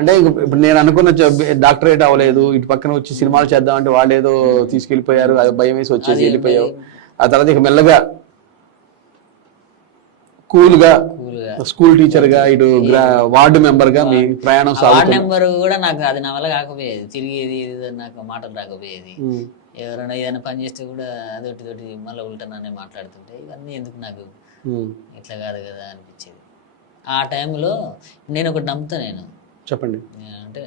అంటే ఇప్పుడు నేను అనుకున్న డాక్టరేట్ అవ్వలేదు, ఇటు పక్కన వచ్చి సినిమాలు చేద్దామంటే వాళ్ళు ఏదో తీసుకెళ్లిపోయారు, అది భయం వేసి వచ్చేసి వెళ్ళిపోయావు. ఆ తర్వాత ఇక మెల్లగా కూల్ గా స్కూల్ టీచర్ గా, ఇటు వార్డు మెంబర్ గా మీ ప్రయాణం వార్డు మెంబర్ కూడా నాకు అది నా వల్ల కాకపోయేది, తిరిగేది నాకు మాటలు రాకపోయేది. ఎవరైనా ఏదైనా పని చేస్తే కూడా అదొకటి తోటి మళ్ళీ ఉల్టనానే మాట్లాడుతుంటే ఇవన్నీ ఎందుకు నాకు ఇట్లా కాదు కదా అనిపించేది. ఆ టైంలో నేను ఒకటి నమ్ముతా, నేను చెప్పండి, అంటే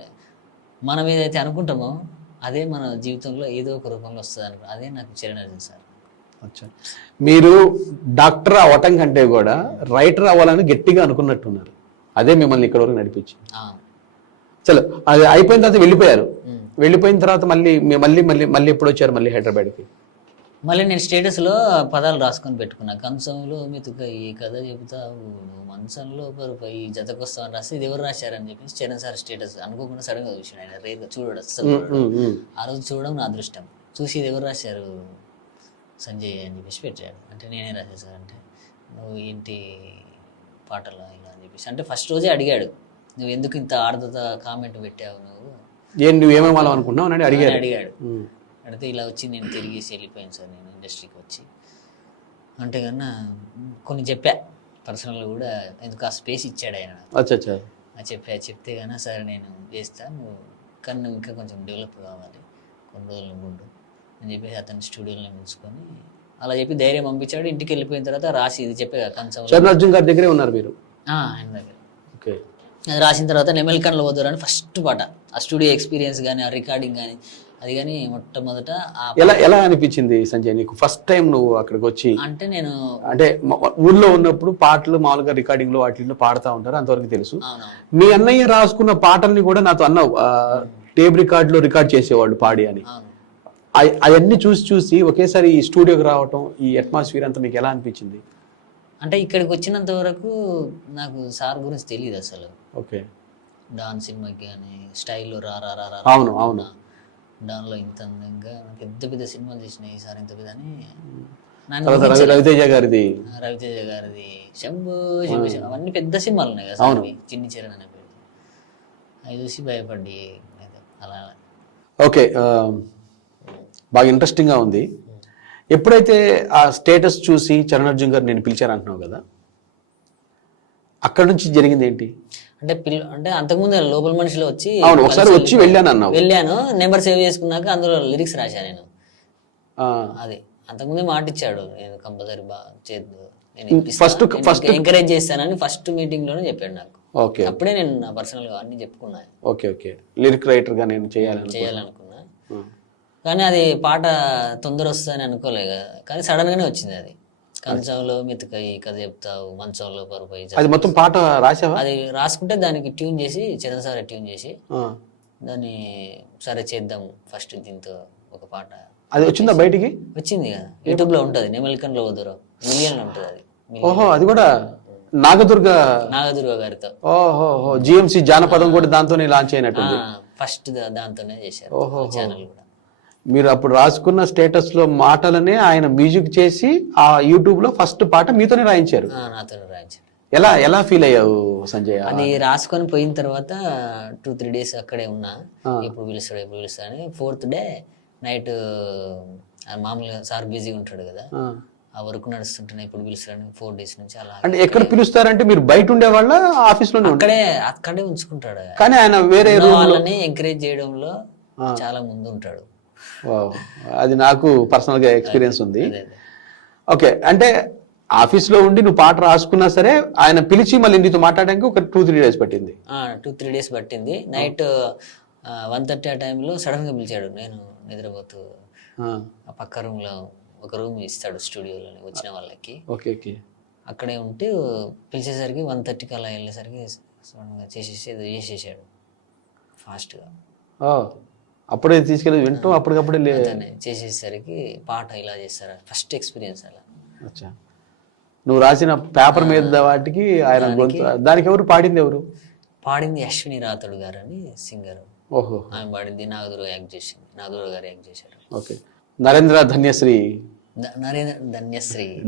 మనం ఏదైతే అనుకుంటామో అదే మన జీవితంలో ఏదో ఒక రూపంలో వస్తుంది అనుకో, అదే నాకు చిరణ్ సార్. మీరు డాక్టర్ అవ్వటం కంటే కూడా రైటర్ అవ్వాలని గట్టిగా అనుకున్నట్టున్నారు, అదే మిమ్మల్ని ఇక్కడ వరకు నడిపించింది. చలో అది అయిపోయిన తర్వాత వెళ్ళిపోయారు, వెళ్ళిపోయిన తర్వాత మళ్ళీ మళ్ళీ మళ్ళీ ఎప్పుడు వచ్చారు మళ్ళీ హైదరాబాద్కి? మళ్ళీ నేను స్టేటస్లో పదాలు రాసుకొని పెట్టుకున్నా. కంచంలో మెతుక ఈ కథ చెబుతావు, మంచంలో పరుపై జతకొస్తావు అని రాసి ఇది ఎవరు రాశారని చెప్పేసి చరణ్ సార్ స్టేటస్ అనుకోకుండా సడన్గా చూసాడు. ఆయన రేరుగా చూడడు అస్సలు. ఆ రోజు చూడడం నా అదృష్టం. చూసి ఇది ఎవరు రాశారు సంజయ్ అని చెప్పేసి పెట్టాడు. అంటే నేనే రాశాను సార్. అంటే నువ్వు ఏంటి పాటలు ఇలా అని చెప్పేసి అంటే ఫస్ట్ రోజే అడిగాడు, నువ్వు ఎందుకు ఇంత ఆర్ద్రత కామెంట్ పెట్టావు, నువ్వేమేమో అనుకుంటున్నావు అని అడిగాడు. అడిగితే ఇలా వచ్చి నేను తిరిగేసి వెళ్ళిపోయాను సార్ నేను ఇండస్ట్రీకి వచ్చి. అంటే కన్నా కొన్ని చెప్పా పర్సనల్గా కూడా, ఎందుకు ఆ స్పేస్ ఇచ్చాడు ఆయన. చెప్తే కన్నా సరే నేను చేస్తాను, కానీ నువ్వు ఇంకా కొంచెం డెవలప్ కావాలి, కొన్ని రోజులు గుండు అని చెప్పేసి అతను స్టూడియోలో ఉంచుకొని అలా చెప్పి ధైర్యం పంపించాడు. ఇంటికి వెళ్ళిపోయిన తర్వాత రాసి ఇది చెప్పే కంచం అర్జున్ గారి దగ్గరే ఉన్నారు మీరు? ఆయన దగ్గర. అది రాసిన తర్వాత నెమెల్కన్లో వద్దురు అని ఫస్ట్ పాట, ఆ స్టూడియో ఎక్స్పీరియన్స్ కానీ ఆ రికార్డింగ్ కానీ అది కానీ మొట్టమొదట ఎలా అనిపించింది సంజయ్ నీకు ఫస్ట్ టైం నువ్వు అక్కడికి వచ్చి? అంటే నేను అంటే ఊర్లో ఉన్నప్పుడు పాటలు మామూలుగా రికార్డింగ్ లో వాటిలో పాడుతూ ఉంటారు, అంతవరకు తెలుసు. మీ అన్నయ్య రాసుకున్న పాటల్ని కూడా నాతో అన్నావు టేప్ రికార్డ్ లో రికార్డ్ చేసేవాళ్ళు పాడి అని. అవన్నీ చూసి ఒకేసారి ఈ స్టూడియోకి రావటం, ఈ అట్మాస్ఫియర్ అంతా మీకు ఎలా అనిపించింది? అంటే ఇక్కడికి వచ్చినంత వరకు నాకు సార్ గురించి తెలియదు అసలు. ఓకే, డాన్స్ సినిమాకి కానీ స్టైల్లో రా రా రా రా, అవును అవును, దానిలో ఇంత అందంగా పెద్ద పెద్ద సినిమాలు చేసినాయి ఈసారి ఇంత పెద్ద అని. రవితేజ గారిది శంభు శంభు అవన్నీ పెద్ద సినిమాలు ఉన్నాయి కదా సార్, చిన్ని చరణ్ అనే పేరు. అవి చూసి భయపడి అలా. ఓకే, బాగా ఇంట్రెస్టింగ్గా ఉంది. ఎప్పుడైతే ఆ స్టేటస్ చూసి చరణ్ అర్జున్ గారు నేను పిలిచారంటున్నావు కదా, అక్కడ నుంచి జరిగింది ఏంటి? అంటే అంతకుముందు లోపల మనిషిలో వచ్చి ఒకసారి వచ్చి వెళ్ళాను, నెంబర్ సేవ్ చేసుకున్నాక అందులో లిరిక్స్ రాశాను నేను. అది అంతకుముందే మాట ఇచ్చాడు, నేను కంపల్సరీ ఫస్ట్ ఎంకరేజ్ చేస్తానని ఫస్ట్ మీటింగ్ లోనే చెప్పాడు నాకు. అప్పుడే నేను నా పర్సనల్ గా అన్ని చెప్పుకున్నాను. ఓకే, లిరిక్ రైటర్ గా నేను చేయాలనుకున్నా, కానీ అది పాట తొందర వస్తుందని అనుకోలే కదా, కానీ సడన్ గానే వచ్చింది. అది కంచంలో మెతుకై కథ చెప్తావు, మంచంలో పరుపై. అది మొత్తం పాట రాసావా? అది రాసుకుంటే దానికి ట్యూన్ చేసి చరణ్ సార్ ట్యూన్ చేసి దాన్ని సరే చేద్దాం ఫస్ట్ దీంతో ఒక పాట. అది వచ్చిందా బయటికి? వచ్చింది కదా, యూట్యూబ్ లో ఉంటది, నెమెల్కన్ లో వద్దురు మిలియన్ లో ఉంటది అది. ఓహో, అది కూడా నాగదుర్గ గారితో. ఓహో, జిఎంసి జానపదం కూడా దాంతోనే లాంచ్ అయినట్టు ఫస్ట్ దాంతోనే చేశారు ఛానల్ కూడా. మీరు అప్పుడు రాసుకున్న స్టేటస్ లో మాటలనే ఆయన మ్యూజిక్ చేసి ఆ యూట్యూబ్ లో ఫస్ట్ పాట మీతోనే రాయించారు. నాతోనే రాయించారు. ఎలా ఫీల్ అయ్యావు సంజయ్? అది రాసుకొని పోయిన తర్వాత 2-3 days అక్కడే ఉన్నా, ఎప్పుడు పిలుస్తాడు అని. 4th day నైట్ మామూలుగా సార్ బిజీ ఉంటాడు కదా, ఆ వర్క్ నడుస్తుంటున్నాయి, ఇప్పుడు పిలుస్తాడు 4 days నుంచి అలా. అంటే ఎక్కడ పిలుస్తారంటే మీరు బయట ఉండేవాళ్ళ ఆఫీస్ లోనే? అక్కడే ఉంచుకుంటాడు, కానీ ఆయన వేరే వాళ్ళని ఎంకరేజ్ చేయడంలో చాలా ముందు ఉంటాడు. అది నాకు పర్సనల్ గా ఎక్స్పీరియన్స్ ఉంది. ఓకే, అంటే ఆఫీస్ లో ఉండి నువ్వు పాట రాసుకున్నా సరే ఆయన పిలిచి మళ్ళీ నీతో మాట్లాడడానికి ఒక 2-3 days పట్టింది. 2-3 days పట్టింది. నైట్ 1:30 ఆ టైంలో సడన్ గా పిలిచాడు. నేను నిద్రపోతూ ఆ పక్క రూమ్ లో ఒక రూమ్ ఇస్తాడు స్టూడియోలో వచ్చిన వాళ్ళకి. అక్కడే ఉంటే పిలిచేసరికి 1:30కి అలా వెళ్ళేసరికి చేసేసాడు ఫాస్ట్ గా. అప్పుడే తీసుకెళ్ళి వింటాం, అప్పటికప్పుడే చేసేసరికి పాట ఇలా చేస్తారు, ఫస్ట్ ఎక్స్పీరియన్స్ అలా. నువ్వు రాసిన పేపర్ మీద వాటికి ఆయన దానికి ఎవరు పాడింది? పాడింది అశ్విని రాథోడ్ గారు అని సింగర్. ఓహో, ఆమె పాడింది. నాగదుర్గ యాక్ట్ చేసింది, నాగదుర్గ గారు యాక్ట్ చేశారు. ఓకే, నరేంద్ర ధన్యశ్రీ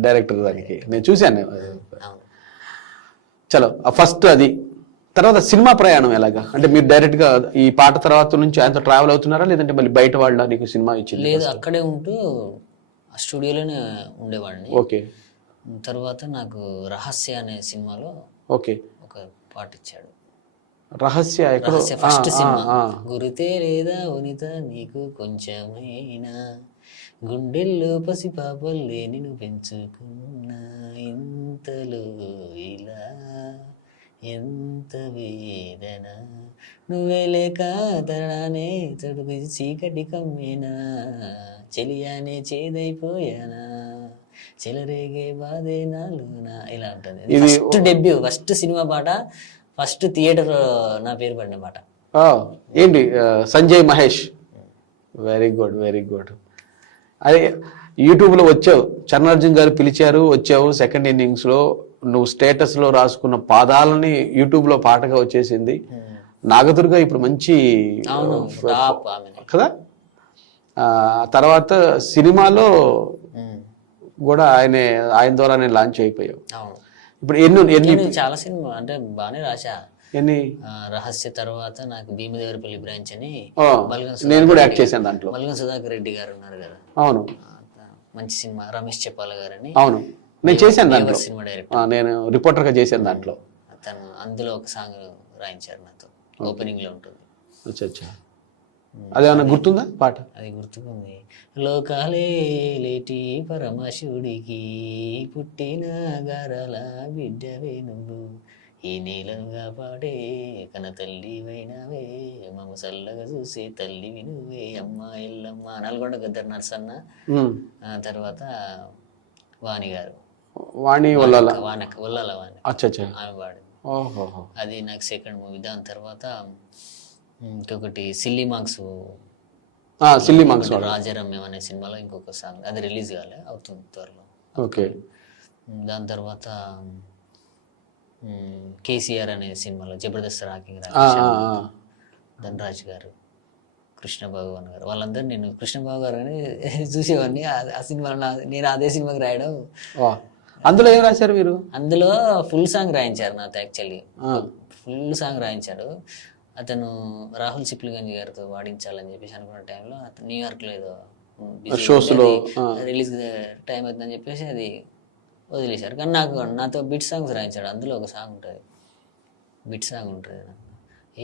డైరెక్టర్ దానికి నేను చూశాను. చలో, ఫస్ట్ అది తర్వాత సినిమా ప్రయాణం ఎలాగా? అంటే మీరు డైరెక్ట్ గా ఈ పాట తర్వాత నుంచి ఆయనతో ట్రావెల్ అవుతున్నారా, లేదంటే మళ్ళీ బయట వాళ్ళ నీకు సినిమా ఇచ్చింది? లేదు, అక్కడే ఉంటూ ఆ స్టూడియోలోనే ఉండేవాడిని. ఓకే తర్వాత నాకు రహస్య అనే సినిమాలో ఓకే. ఒక పాట ఇచ్చాడు. రహస్య ఎక్కడో రహస్య ఫస్ట్ సినిమా. గురితే లేదా వనిత నీకు కొంచెమైనా, గుండెల్లో పసి పాపల్లే నిన్ను పెంచుకున్నా, ఇంతలో ఇలా ఎంత వేదన, నువ్వే లేక తరడానే తడుగు చీకటి కమ్మేనా, చెలియానే చేదైపోయానా, చెలరేగే బాధే నాలోనా. ఇలా ఉంటుంది. ఫస్ట్ డెబ్యూ, ఫస్ట్ సినిమా పాట, ఫస్ట్ థియేటర్ నా పేరు పడిన పాట. ఏంటి Sanjay Mahesh. Very good very good. అదే యూట్యూబ్లో వచ్చావు, చరణార్జున్ గారు పిలిచారు, వచ్చావు. సెకండ్ ఇన్నింగ్స్లో నువ్వు స్టేటస్లో రాసుకున్న పాదాలని యూట్యూబ్లో పాటగా వచ్చేసింది. నాగదుర్గ ఇప్పుడు మంచి కదా. తర్వాత సినిమాలో కూడా ఆయన ద్వారానే లాంచ్ అయిపోయావు. ఇప్పుడు ఎన్ని చాలా సినిమా అంటే బాగానే రాశా. ఎన్ని? రహస్య తర్వాత నాకు భీమదేవరపల్లి బ్రాంచ్ అని, నేను కూడా యాక్ట్ చేశాను దాంట్లో. బల్గం సుధాకర్ రెడ్డి గారు ఉన్నారు కదా. అవును, మంచి సినిమా. రమేష్ చెప్పాల గారని. అవును, నేను చేశాను దాంట్లో. సినిమా డైరెక్టర్, నేను రిపోర్టర్ గా చేశాను దాంట్లో. తను అందులో ఒక సాంగ్ రాయించారు నాతో, ఓపెనింగ్ లో ఉంటుంది. అచ్చా, అదేమన్నా గుర్తుందా పాట? అది గుర్తుకుంది. లోకాలే లేటి పరమశివుడికి పుట్టిన గారల బిడ్డవే నువ్వు, ఈ నీలంగా పాడే కన తల్లి వైనవే, మమ్మ చల్లగా చూసే తల్లి వినువే, అమ్మ ఎల్లమ్మ. నల్గొండ గద్దర్ నర్సన్న. తర్వాత వాణి గారు, వాణి ఒల్లాల వాణి, ఆమె పాడింది. అది నాకు సెకండ్ మూవీ. దాని తర్వాత ఇంకొకటి సిల్లీ మార్క్స్ రాజారమ్యం అనే సినిమాలో ఇంకొక సాంగ్, అది రిలీజ్ కాలే, అవుతుంది త్వరలో. ఓకే. దాని తర్వాత కేసీఆర్ అనే సినిమాలో జబర్దస్త్ రాకింగ్ ధనరాజ్ గారు, కృష్ణ భగవాన్ గారు, వాళ్ళందరూ నేను కృష్ణ భగవాన్ గారు అని చూసేవాడిని. ఆ సినిమాలో నేను అదే సినిమాకి రాయడం. అందులో ఏం రాశారు మీరు? అందులో ఫుల్ సాంగ్ రాయించారు నాతో. యాక్చువల్లీ ఫుల్ సాంగ్ రాయించాడు అతను. రాహుల్ సిప్లిగంజ్ గారితో వాడించాలని చెప్పేసి అనుకున్న టైంలో అతను న్యూయార్క్లో ఏదో రిలీజ్ టైం అవుతుందని చెప్పేసి అది వదిలేశారు. కానీ నాతో బిట్ సాంగ్స్ రాయించాడు. అందులో ఒక సాంగ్ ఉంటుంది, బిట్ సాంగ్ ఉంటుంది.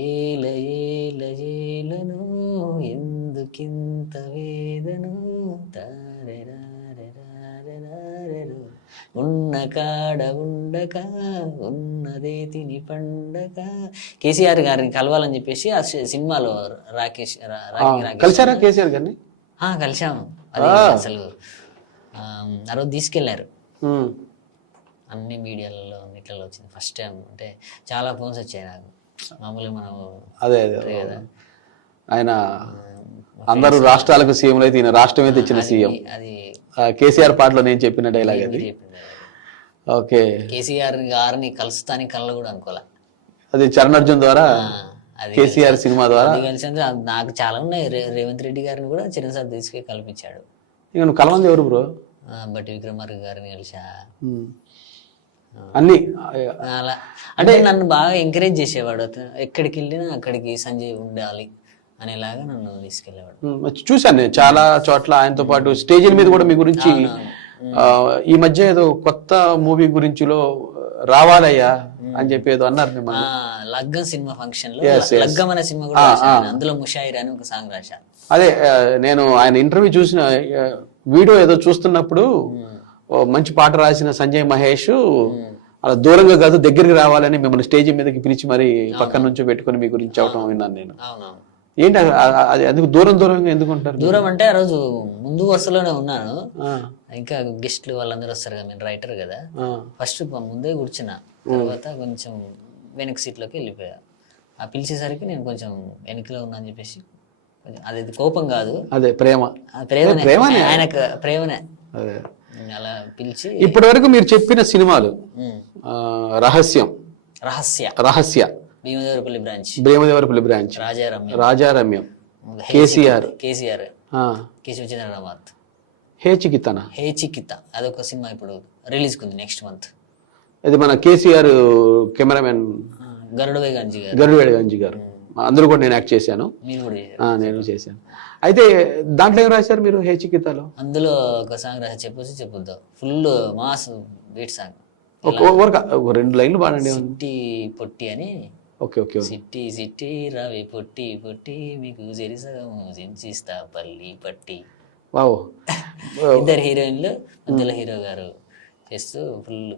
ఏల ఏల ఏలను ఎందుకింత వేదను, ఉన్న కాడ ఉండక ఉన్నదే తిని పండక. కేసీఆర్ గారిని కలవాలని చెప్పేసి ఆ సినిమాలో కలిసారా కేసీఆర్ గారిని? కలిసాము. అది అసలు ఆ రోజు తీసుకెళ్లారు. అన్ని మీడియాలలో అన్నిట్లలో వచ్చింది ఫస్ట్ టైం. అంటే చాలా ఫోన్స్ వచ్చాయి నాకు. మామూలుగా మనం అదే కదా, ఆయన అందరూ రాష్ట్రాలకు సీఎంలు అయితే ఈయన రాష్ట్రమే తెచ్చిన సీఎం. అది కేసీఆర్ పాటలో నేను చెప్పిన డైలాగ్ అది. ఓకే. కేసీఆర్ గారిని కలుస్తాని కళ్ళు కూడా అనుకోలే. అది చరణార్జున్ ద్వారా, కేసీఆర్ సినిమా ద్వారా కలిసి. నాకు చాలా ఉన్నాయి. రేవంత్ రెడ్డి గారిని కూడా చిరంజీవి తీసుకెళ్ళి కల్పించాడు. ఇక నువ్వు కలవంది ఎవరు బ్రో? బట్టి విక్రమార్క గారిని కలిసా. అన్ని అలా అంటే నన్ను బాగా ఎంకరేజ్ చేసేవాడు. ఎక్కడికి వెళ్ళినా అక్కడికి సంజయ్ ఉండాలి అనేలాగా నన్ను తీసుకెళ్లేవాడు. చూశాను నేను చాలా చోట్ల ఆయనతో పాటు స్టేజీల మీద కూడా మీ గురించి. ఈ మధ్య ఏదో కొత్త మూవీ గురించిలో రావాలయ్యా అని చెప్పి ఏదో అన్నారు మిమ్మల్ని. లగ్గం సినిమా ఫంక్షన్ లో లగ్గం అనే సినిమా కూడా అందులో ముషాయిర్ అని ఒక సాంగ్ రాశాను. అదే నేను ఆయన ఇంటర్వ్యూ చూసిన వీడియో ఏదో చూస్తున్నప్పుడు మంచి పాట రాసిన సంజయ్ మహేష్ అలా దూరంగా కాదు దగ్గరికి రావాలని మిమ్మల్ని స్టేజ్ మీదకి పిలిచి మరి పక్కన నుంచి పెట్టుకుని మీ గురించి చెప్పడం విన్నాను నేను. ఏంటి అది అందుకు దూరంగా ఎందుకు ఉంటారు? దూరం అంటే ఆ రోజు ముందు వరుసలోనే ఉన్నాను. ఇంకా గెస్ట్లు వాళ్ళందరూ వస్తారు కదా, నేను రైటర్ కదా. ఫస్ట్ ముందే కూర్చున్నా, తర్వాత కొంచెం వెనక సీట్లోకి వెళ్ళిపోయా. ఆ పిలిచేసరికి నేను కొంచెం వెనకలో ఉన్నా అని చెప్పేసి, అది కోపం కాదు, అదే ప్రేమ. ఆయనకు ప్రేమనే. అలా పిలిచి. ఇప్పటి వరకు మీరు చెప్పిన సినిమాలు రహస్య, భీమదేవరపల్లి బ్రాంచ్, రాజారమ్యం, కేసీఆర్, కేశవచంద్రనాథ్, హే చికిత అదొక సినిమా ఇప్పుడు రిలీజ్ కుంది నెక్స్ట్ మంత్. ఇది మన కేసీఆర్ కెమెరామెన్ గరుడవే గంజి గారు గరుడవేడి గంజి గారు, అందరూ కూడా నేను యాక్ట్ చేశాను. మీరు కూడా చేశారు. నేను చేశాను. అయితే దాంట్లో ఏం రాశారు మీరు హేచికితాలో? అందులో ఒక సాంగ్ రాసి చెప్పొచ్చు చెప్పొద్దు, ఫుల్ మాస్ బీట్ సాంగ్, ఒక 2 లైన్లు పాడండి. సిట్టి పొట్టి అని. Okay okay. సిట్టి సిట్టి రవి పొట్టి పొట్టి మీకు జరిసగము జించిస్తా పల్లి పట్టి. వావ్. ఇద్దరు హీరోయిన్లు, మధ్యలో హీరో గారు చేస్తూ ఫుల్